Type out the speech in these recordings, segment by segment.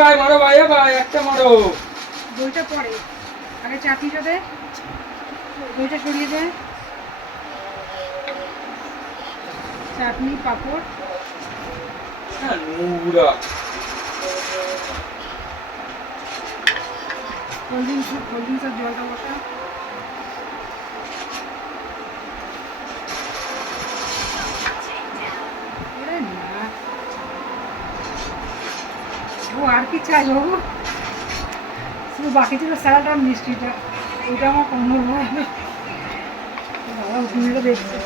ভাই মারো ভাই ভাই একটা মরো। দইটা পরে আগে চাটনিটা দে। দইটা সরিয়ে দে। চাটনি পাপড়। হ্যাঁ, নোংরা। কোল্ড ড্রিঙ্কস কোল্ড জলটা বসা এরে না। ও আর কি চাই ও শুধু বাকি ছিল স্যালাড আর মিষ্টিটা। ওইটা আমার কম হবে বাবা দেখছে।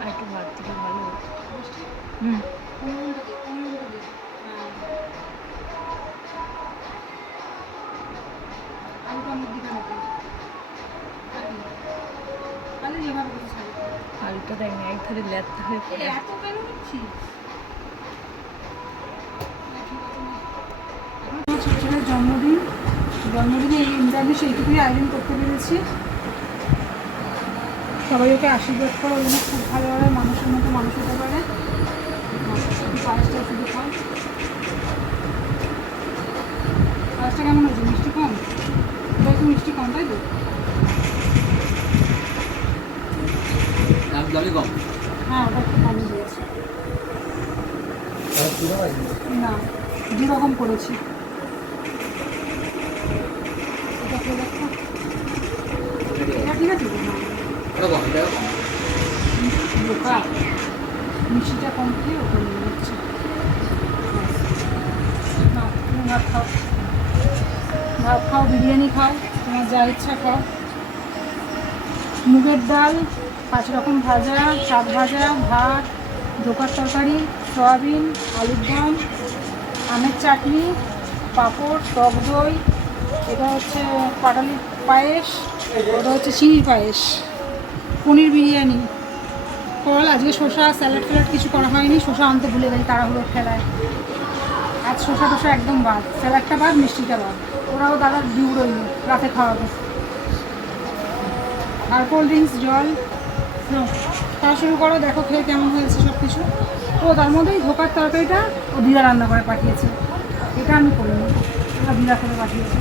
আর একটু ভাত থেকে ভালো হুম। আলুটা আমার দিকে নেবে আলু যেভাবে কিছু ছাড়ি আলুটা দেয়নি এক ধারে ল্যাথা হয়ে পড়ে। এত কেন ছেলের জন্মদিন। জন্মদিনে এই নিরামিষ এইটুকুই আয়োজন করতে পেরেছি। সবাই ওকে আশীর্বাদ করো যেন খুব ভালোভাবে মানুষের মতো মানুষ হতে পারে। পায়েসটা শুধু খাও। পায়েসটা কেমন হয়েছে? মিষ্টি? একটু মিষ্টি কম তাই তো হ্যাঁ ওটা না রকম করেছি ঠিক আছে মিষ্টিটা কম খেয়ে ওটা নিয়ে নিচ্ছে ভাত খাও। ভাত খাও, বিরিয়ানি খাও। তোমার যা ইচ্ছা খাও মুগের ডাল, পাঁচ রকম ভাজা শাক ভাজা, ভাত, ধোকার তরকারি, সয়াবিন, আলুর দম, আমের চাটনি, পাঁপড়, টক দই, এটা হচ্ছে পাটালির পায়েস, ওটা হচ্ছে চিনির পায়েস, পনির বিরিয়ানি। ফল আজকে শসা, স্যালাড ফ্যালাড কিছু করা হয়নি, শসা আনতে ভুলে গেছি, তাড়াহুড়ো খেলায়। আজ শসা টসা একদম বাদ। একটা বাদ, মিষ্টিটা বাদ। ওরাও দাদা ডিউ রইল, রাতে খাওয়াবে আর কোল্ড ড্রিঙ্কস জল তা খাওয়া শুরু করো, দেখো খেয়ে কেমন হয়েছে সব কিছু ও, তার মধ্যেই ধোকার তরকারিটা ও দিদা রান্না করে পাঠিয়েছে। এটা আমি করিনি, ওরা দিদা করে পাঠিয়েছে।